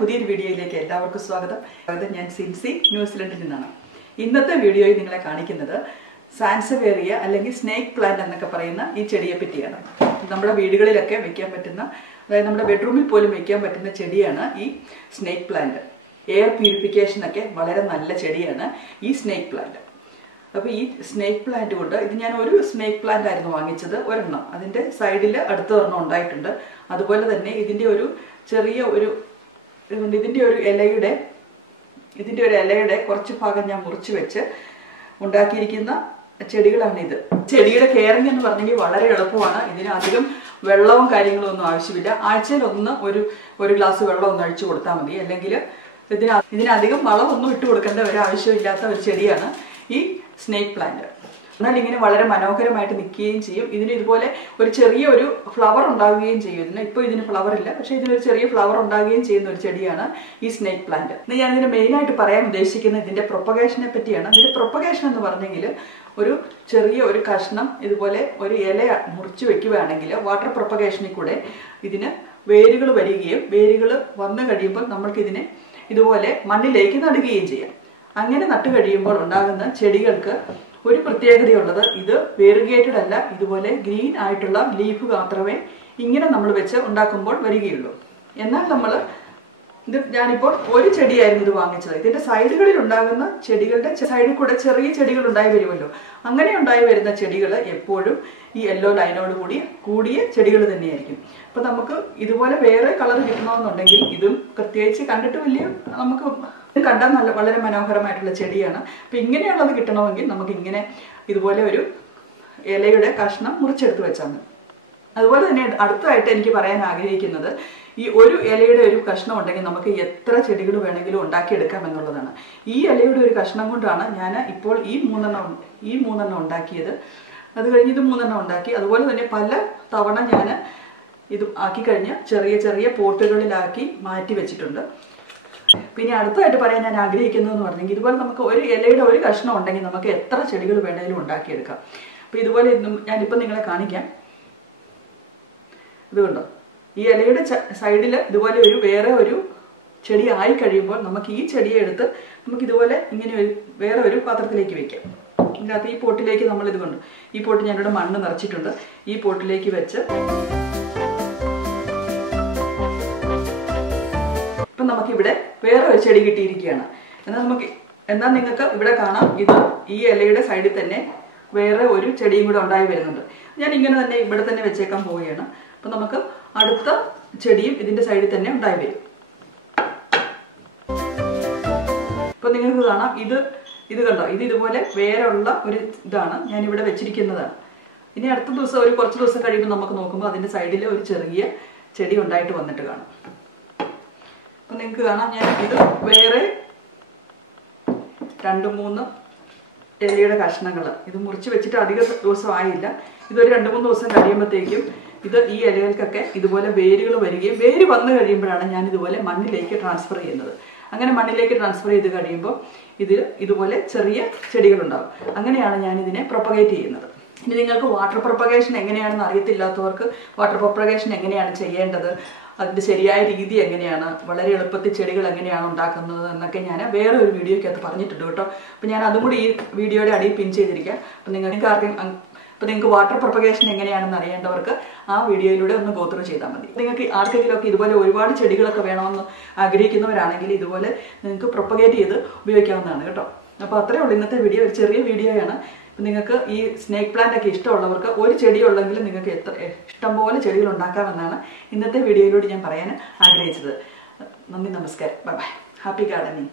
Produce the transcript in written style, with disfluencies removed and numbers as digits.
പുതിയൊരു വീഡിയോയിലേക്ക് എല്ലാവർക്കും സ്വാഗതം. ഞാൻ സിൻസി ന്യൂസിലൻഡിൽ നിന്നാണ്. ഇന്നത്തെ വീഡിയോയിൽ നിങ്ങളെ കാണിക്കുന്നത് സാൻസവേറിയ അല്ലെങ്കിൽ സ്നേക്ക് പ്ലാന്റ് എന്നൊക്കെ പറയുന്ന ഈ ചെടിയെ പറ്റിയാണ്. നമ്മുടെ വീടുകളിലൊക്കെ വെക്കാൻ പറ്റുന്ന, അതായത് നമ്മുടെ ബെഡ്റൂമിൽ പോലും വെക്കാൻ പറ്റുന്ന ചെടിയാണ് ഈ സ്നേക്ക് പ്ലാന്റ്. എയർ പ്യൂരിഫിക്കേഷനൊക്കെ വളരെ നല്ല ചെടിയാണ് ഈ സ്നേക്ക് പ്ലാന്റ്. അപ്പോൾ ഈ സ്നേക്ക് പ്ലാന്റ് കൊണ്ട് ഇത് ഞാൻ ഒരു സ്നേക്ക് പ്ലാന്റ് ആയിരുന്നു വാങ്ങിച്ചത്, ഒരെണ്ണം. അതിൻ്റെ സൈഡിൽ അടുത്ത ഒരെണ്ണം ഉണ്ടായിട്ടുണ്ട്. അതുപോലെ തന്നെ ഇതിൻ്റെ ഒരു ചെറിയ ഒരു ഇതിൻ്റെ ഒരു ഇലയുടെ കുറച്ച് ഭാഗം ഞാൻ മുറിച്ച് വെച്ച് ഉണ്ടാക്കിയിരിക്കുന്ന ചെടികളാണിത്. ചെടിയുടെ കെയറിങ് എന്ന് പറഞ്ഞെങ്കിൽ വളരെ എളുപ്പമാണ്. ഇതിന് അധികം വെള്ളവും കാര്യങ്ങളും ഒന്നും ആവശ്യമില്ല. ആഴ്ചയിൽ ഒരു ഗ്ലാസ് വെള്ളം ഒന്ന് അഴിച്ചു കൊടുത്താൽ മതി. അല്ലെങ്കിൽ ഇതിനധികം വളമൊന്നും ഇട്ട് കൊടുക്കേണ്ട ഒരു ആവശ്യമില്ലാത്ത ഒരു ചെടിയാണ് ഈ സ്നേക്ക് പ്ലാന്റ്. എന്നാൽ ഇങ്ങനെ വളരെ മനോഹരമായിട്ട് നിൽക്കുകയും ചെയ്യും. ഇതിന് ഇതുപോലെ ഒരു ചെറിയ ഒരു ഫ്ലവർ ഉണ്ടാവുകയും ചെയ്യും. ഇപ്പോൾ ഇതിന് ഫ്ലവർ ഇല്ല, പക്ഷേ ഇതിനൊരു ചെറിയ ഫ്ലവർ ഉണ്ടാവുകയും ചെയ്യുന്ന ഒരു ചെടിയാണ് ഈ സ്നേക്ക് പ്ലാന്റ്. ഇന്ന് ഞാൻ ഇതിന് മെയിനായിട്ട് പറയാൻ ഉദ്ദേശിക്കുന്നത് ഇതിന്റെ പ്രൊപ്പഗേഷനെ പറ്റിയാണ്. ഇതിന്റെ പ്രൊപ്പഗേഷൻ എന്ന് പറഞ്ഞെങ്കിൽ ഒരു ചെറിയ ഒരു കഷ്ണം ഇതുപോലെ ഒരു ഇല മുറിച്ച് വെക്കുകയാണെങ്കിൽ വാട്ടർ പ്രൊപ്പഗേഷനിൽ കൂടെ ഇതിന് വേരുകൾ വരികയും വേരുകൾ വന്നു കഴിയുമ്പോൾ നമ്മൾക്കിതിനെ ഇതുപോലെ മണ്ണിലേക്ക് നടുകയും ചെയ്യാം. അങ്ങനെ നട്ടു കഴിയുമ്പോൾ ഉണ്ടാകുന്ന ചെടികൾക്ക് ഒരു പ്രത്യേകതയുള്ളത്, ഇത് വേറുഗേറ്റഡ് അല്ല, ഇതുപോലെ ഗ്രീൻ ആയിട്ടുള്ള ലീഫ് മാത്രമേ ഇങ്ങനെ നമ്മൾ വെച്ച് ഉണ്ടാക്കുമ്പോൾ വരികയുള്ളൂ. എന്നാൽ ഞാനിപ്പോൾ ഒരു ചെടിയായിരുന്നു ഇത് വാങ്ങിച്ചത്. ഇതിന്റെ സൈഡുകളിൽ ഉണ്ടാകുന്ന ചെടികളുടെ സൈഡിൽ കൂടെ ചെറിയ ചെടികൾ ഉണ്ടായി വരുമല്ലോ. അങ്ങനെ ഉണ്ടായി വരുന്ന ചെടികൾ എപ്പോഴും ഈ യെല്ലോ ലൈനോട് കൂടിയ ചെടികൾ തന്നെയായിരിക്കും. അപ്പൊ നമുക്ക് ഇതുപോലെ വേറെ കളർ കിട്ടണമെന്നുണ്ടെങ്കിൽ ഇതും പ്രത്യേകിച്ച് കണ്ടിട്ട് നമുക്ക് കണ്ടാൽ വളരെ മനോഹരമായിട്ടുള്ള ചെടിയാണ്. അപ്പൊ ഇങ്ങനെയുള്ളത് കിട്ടണമെങ്കിൽ നമുക്ക് ഇങ്ങനെ ഇതുപോലെ ഒരു ഇലയുടെ കഷ്ണം മുറിച്ചെടുത്ത് വെച്ചാൽ മതി. അതുപോലെ തന്നെ അടുത്തതായിട്ട് എനിക്ക് പറയാൻ ആഗ്രഹിക്കുന്നത്, ഈ ഒരു ഇലയുടെ ഒരു കഷ്ണം ഉണ്ടെങ്കിൽ നമുക്ക് എത്ര ചെടികൾ വേണമെങ്കിലും ഉണ്ടാക്കിയെടുക്കാം എന്നുള്ളതാണ്. ഈ ഇലയുടെ ഒരു കഷ്ണം കൊണ്ടാണ് ഞാൻ ഇപ്പോൾ ഈ മൂന്നെണ്ണം ഉണ്ടാക്കിയത്. അത് കഴിഞ്ഞ് ഇത് 3 ഉണ്ടാക്കി. അതുപോലെ തന്നെ പല തവണ ഞാൻ ഇത് ആക്കി കഴിഞ്ഞ് ചെറിയ ചെറിയ പോട്ടുകളിലാക്കി മാറ്റി വെച്ചിട്ടുണ്ട്. പിന്നെ അടുത്തതായിട്ട് പറയാൻ ഞാൻ ആഗ്രഹിക്കുന്നതെന്ന് പറഞ്ഞെങ്കിൽ, ഇതുപോലെ നമുക്ക് ഒരു ഇലയുടെ ഒരു കഷ്ണം ഉണ്ടെങ്കിൽ നമുക്ക് എത്ര ചെടികൾ വേണമെങ്കിലും ഉണ്ടാക്കിയെടുക്കാം. അപ്പോൾ ഇതുപോലെ ഞാനിപ്പോൾ നിങ്ങളെ കാണിക്കാം. ഇതുകൊണ്ടോ, ഈ ഇലയുടെ സൈഡിൽ ഇതുപോലെ വേറെ ഒരു ചെടി ആയി കഴിയുമ്പോൾ നമുക്ക് ഈ ചെടിയെ എടുത്ത് നമുക്ക് ഇതുപോലെ ഇങ്ങനെ വേറെ ഒരു പാത്രത്തിലേക്ക് വെക്കാം. ഇതിനകത്ത് ഈ പോട്ടിലേക്ക് ഈ പോട്ട് ഞാനിവിടെ മണ്ണ് നിറച്ചിട്ടുണ്ട്. ഈ പോട്ടിലേക്ക് വെച്ച് ഇപ്പം നമുക്കിവിടെ വേറെ ഒരു ചെടി കിട്ടിയിരിക്കുകയാണ്. എന്നാൽ നിങ്ങൾക്ക് ഇവിടെ കാണാം, ഈ ഇലയുടെ സൈഡിൽ തന്നെ വേറെ ഒരു ചെടിയും കൂടെ ഉണ്ടായി വരുന്നുണ്ട്. ഞാൻ ഇങ്ങനെ തന്നെ ഇവിടെ തന്നെ വെച്ചേക്കാൻ പോവുകയാണ്. അപ്പം നമുക്ക് അടുത്ത ചെടിയും ഇതിന്റെ സൈഡിൽ തന്നെ ഉണ്ടായി വരും. ഇപ്പൊ നിങ്ങൾക്ക് കാണാം, ഇത് കണ്ടോ, ഇതുപോലെ വേറെ ഉള്ള ഒരു ഇതാണ് ഞാനിവിടെ വെച്ചിരിക്കുന്നതാണ്. ഇനി അടുത്ത ദിവസം കുറച്ച് ദിവസം കഴിയുമ്പോൾ നമുക്ക് നോക്കുമ്പോൾ അതിന്റെ സൈഡിൽ ഒരു ചെറിയ ചെടി ഉണ്ടായിട്ട് വന്നിട്ട് കാണാം. അപ്പൊ നിങ്ങൾക്ക് കാണാം, ഞാൻ ഇത് വേറെ 2-3 ഇലയുടെ കഷ്ണങ്ങൾ ഇത് മുറിച്ച് വെച്ചിട്ട് അധിക ദിവസം ആയില്ല. ഇതൊരു 2-3 ദിവസം കഴിയുമ്പോഴത്തേക്കും ഈ ഇലകൾക്കൊക്കെ ഇതുപോലെ വേരുകൾ വരികയും വേര് വന്നു കഴിയുമ്പോഴാണ് ഞാൻ ഇതുപോലെ മണ്ണിലേക്ക് ട്രാൻസ്ഫർ ചെയ്യുന്നത്. അങ്ങനെ മണ്ണിലേക്ക് ട്രാൻസ്ഫർ ചെയ്ത് കഴിയുമ്പോൾ ഇതുപോലെ ചെറിയ ചെടികളുണ്ടാകും. അങ്ങനെയാണ് ഞാൻ ഇതിനെ പ്രൊപ്പഗേറ്റ് ചെയ്യുന്നത്. ഇനി നിങ്ങൾക്ക് വാട്ടർ പ്രൊപ്പഗേഷൻ എങ്ങനെയാണെന്ന് അറിയത്തില്ലാത്തവർക്ക് വാട്ടർ പ്രൊപ്പഗേഷൻ എങ്ങനെയാണ് ചെയ്യേണ്ടത്, അതിൻ്റെ ശരിയായ രീതി എങ്ങനെയാണ്, വളരെ എളുപ്പത്തിൽ ചെടികൾ എങ്ങനെയാണ് ഉണ്ടാക്കുന്നത് എന്നൊക്കെ ഞാൻ വേറെ ഒരു വീഡിയോയ്ക്കകത്ത് പറഞ്ഞിട്ടുണ്ട് കേട്ടോ. അപ്പം ഞാൻ അതും കൂടി ഈ വീഡിയോയുടെ അടിയിൽ പിൻ ചെയ്തിരിക്കാം. അപ്പം നിങ്ങൾക്ക് വാട്ടർ പ്രൊപ്പഗേഷൻ എങ്ങനെയാണെന്ന് അറിയേണ്ടവർക്ക് ആ വീഡിയോയിലൂടെ ഒന്ന് ഗോ ത്രൂ ചെയ്താൽ മതി. നിങ്ങൾക്ക് ആർക്കെങ്കിലുമൊക്കെ ഇതുപോലെ ഒരുപാട് ചെടികളൊക്കെ വേണമെന്ന് ആഗ്രഹിക്കുന്നവരാണെങ്കിൽ ഇതുപോലെ നിങ്ങൾക്ക് പ്രൊപ്പഗേറ്റ് ചെയ്ത് ഉപയോഗിക്കാവുന്നതാണ് കേട്ടോ. അപ്പോൾ അത്രയേ ഉള്ളൂ ഇന്നത്തെ വീഡിയോ. ഒരു ചെറിയ വീഡിയോയാണ്. നിങ്ങൾക്ക് ഈ സ്നേക്ക് പ്ലാന്റ് ഒക്കെ ഇഷ്ടമുള്ളവർക്ക് ഒരു ചെടി ഉള്ളെങ്കിലും നിങ്ങൾക്ക് ഇഷ്ടംപോലെ ചെടികൾ ഉണ്ടാക്കാമെന്നാണ് ഇന്നത്തെ വീഡിയോയിലൂടെ ഞാൻ പറയാൻ ആഗ്രഹിച്ചത്. നന്ദി, നമസ്കാരം, ബൈ ബൈ. Happy gardening.